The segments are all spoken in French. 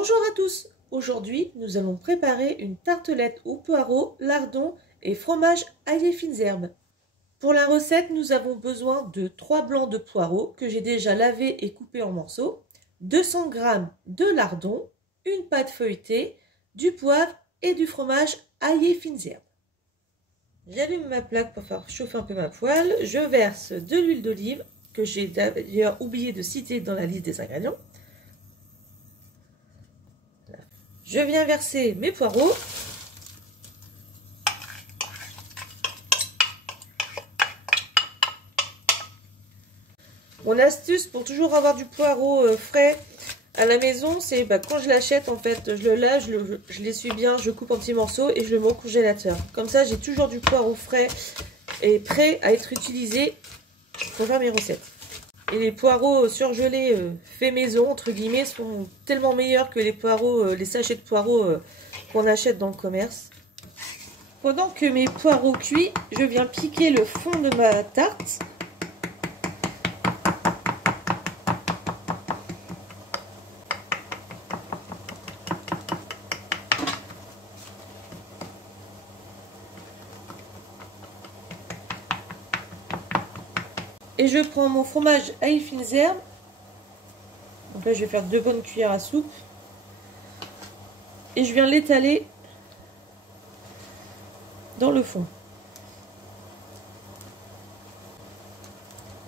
Bonjour à tous! Aujourd'hui, nous allons préparer une tartelette aux poireaux, lardons et fromage ail et fines herbes. Pour la recette, nous avons besoin de 3 blancs de poireaux que j'ai déjà lavés et coupés en morceaux, 200 g de lardons, une pâte feuilletée, du poivre et du fromage ail et fines herbes. J'allume ma plaque pour faire chauffer un peu ma poêle. Je verse de l'huile d'olive que j'ai d'ailleurs oublié de citer dans la liste des ingrédients. Je viens verser mes poireaux. Mon astuce pour toujours avoir du poireau frais à la maison, c'est quand je l'achète, en fait, je le lave, je l'essuie bien, je coupe en petits morceaux et je le mets au congélateur. Comme ça, j'ai toujours du poireau frais et prêt à être utilisé pour faire mes recettes. Et les poireaux surgelés faits maison, entre guillemets, sont tellement meilleurs que les poireaux, les sachets de poireaux qu'on achète dans le commerce. Pendant que mes poireaux cuits, je viens piquer le fond de ma tarte. Et je prends mon fromage ail fines herbes. Donc là, je vais faire 2 bonnes cuillères à soupe. Et je viens l'étaler dans le fond.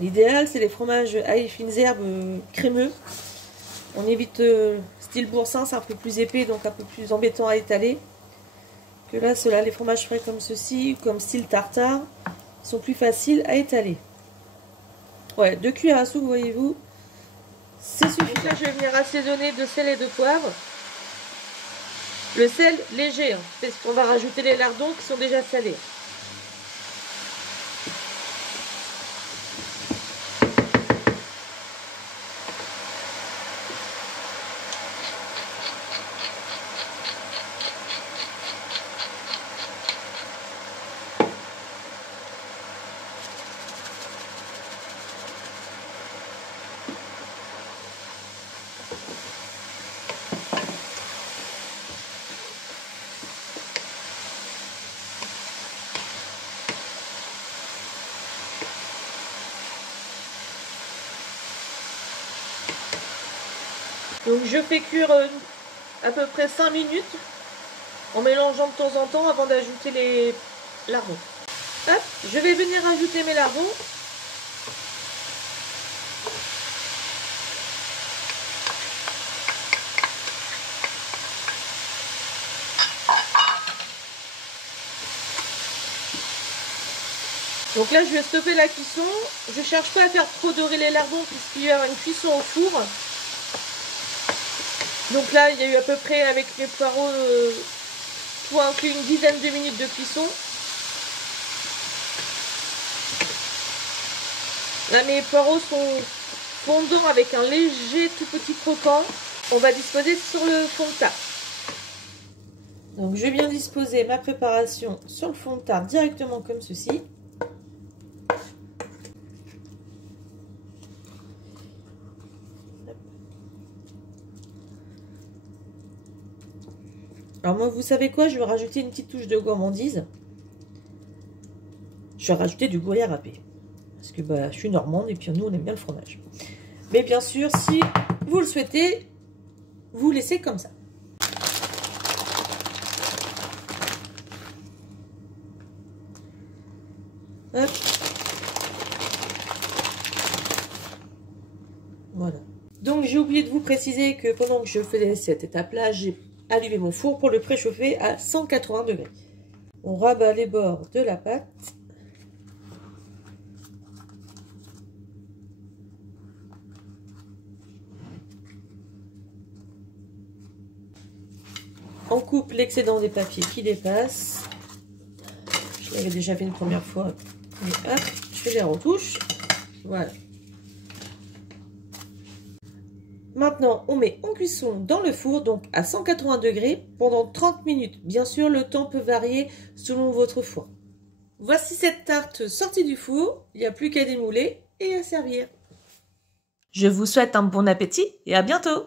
L'idéal, c'est les fromages ail fines herbes crémeux. On évite style boursin, c'est un peu plus épais, donc un peu plus embêtant à étaler. Que là, ceux-là, les fromages frais comme ceci, comme style tartare, sont plus faciles à étaler. Ouais, 2 cuillères à soupe, voyez-vous, c'est suffisant. Là, je vais venir assaisonner de sel et de poivre. Le sel léger, parce qu'on va rajouter les lardons qui sont déjà salés. Donc je fais cuire à peu près 5 minutes en mélangeant de temps en temps avant d'ajouter les lardons. Hop, je vais venir ajouter mes lardons. Donc là je vais stopper la cuisson. Je cherche pas à faire trop dorer les lardons puisqu'il y a une cuisson au four. Donc là, il y a eu à peu près, avec mes poireaux, tout inclus, une dizaine de minutes de cuisson. Là, mes poireaux sont fondants avec un léger tout petit croquant. On va disposer sur le fond de tarte. Donc, je viens disposer ma préparation sur le fond de tarte directement comme ceci. Alors moi, vous savez quoi? Je vais rajouter une petite touche de gourmandise. Je vais rajouter du gruyère râpé. Parce que je suis normande et puis nous, on aime bien le fromage. Mais bien sûr, si vous le souhaitez, vous laissez comme ça. Hop. Voilà. Donc j'ai oublié de vous préciser que pendant que je faisais cette étape-là, j'ai allumé mon four pour le préchauffer à 180 degrés. On rabat les bords de la pâte. On coupe l'excédent des papiers qui dépassent. Je l'avais déjà fait une première fois. Et hop, je fais les retouches. Voilà. Maintenant, on met en cuisson dans le four, donc à 180 degrés, pendant 30 minutes. Bien sûr, le temps peut varier selon votre four. Voici cette tarte sortie du four. Il n'y a plus qu'à démouler et à servir. Je vous souhaite un bon appétit et à bientôt!